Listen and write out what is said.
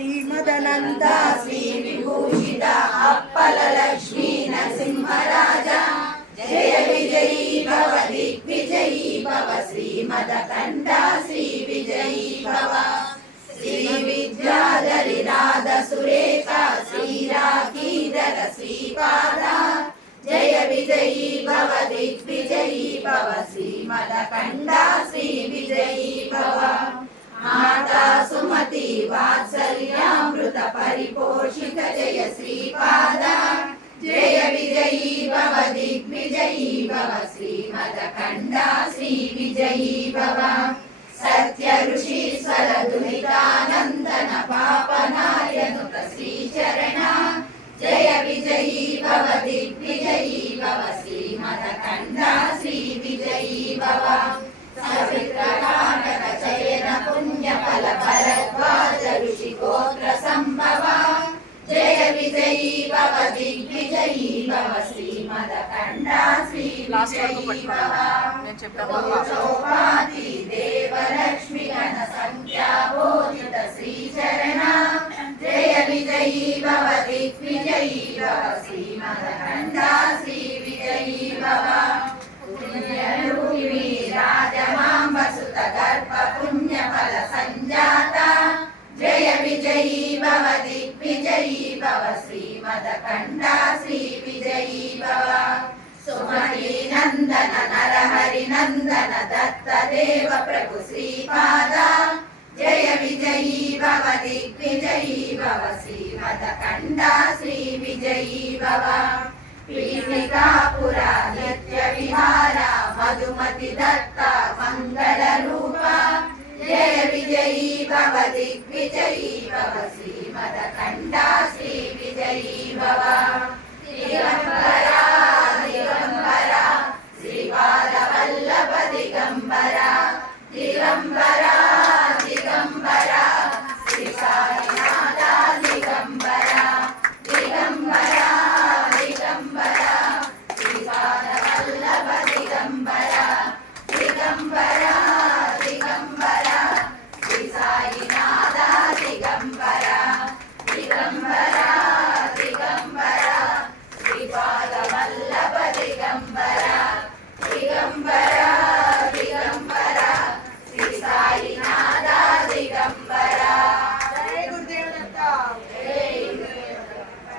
శ్రీమదనంద శ్రీ విభూషిత అప్పల లక్ష్మీ నరసింహరాజా జయ విజయీ భవ దిగ్విజయీ భవ శ్రీమదకంఠ శ్రీ విజయీ భవ శ్రీ విద్యాధరి రాధ సురేఖ శ్రీరాఖీధర శ్రీపాద జయ విజయీ భవ దిగ్విజయీ భవ శ్రీమదకంఠ శ్రీ విజయీ భవ మాతా సుమతి వాత్సల్యామృత పరిపోషిత జయ శ్రీపాద జయ విజయీ భవ దిగ్విజయీ భవ శ్రీమదకంఠ శ్రీ విజయీ భవ సత్య ఋషీశ్వర దుహితానందన పాపనాయనుత శ్రీచరణ జయ విజయీ భవ దిగ్విజయీ భవ శ్రీమదకంఠ శ్రీ విజయీ భవ సవిత్రకానక చయన పుణ్య ఫల భరద్వాజ ఋషి గోత్ర సంభవ జయ విజయీ భవ దిగ్విజయీ భవ శ్రీమదకంఠ శ్రీ విజయీ భవ చౌపాతి దేవలక్ష్మి గణ సంఖ్యాబోధిత శ్రీచరణ జయ విజయీ భవ దిగ్విజయీ భవ శ్రీమదకంఠ శ్రీ విజయీ భవ పుణ్యరూపిణి రాజమాంబ సుత గర్భ పుణ్య ఫల సంజాత జయ విజయీ భవ దిగ్విజయీ భవ శ్రీమదకంఠ శ్రీ విజయీ భవ సుమతి నందన నరహరి నందన దత్త దేవ ప్రభు శ్రీపాద జయ విజయీ భవ దిగ్విజయీ భవ శ్రీమదకంఠ శ్రీ విజయీ భవ పీఠికాపుర నిత్య విహార మధుమతి దత్త మంగళ రూప జయ విజయీ భవ దిగ్విజయీ భవ శ్రీమదకంఠ శ్రీ విజయీ భవ దిగంబర దిగంబర శ్రీపాద వల్లభ దిగంబర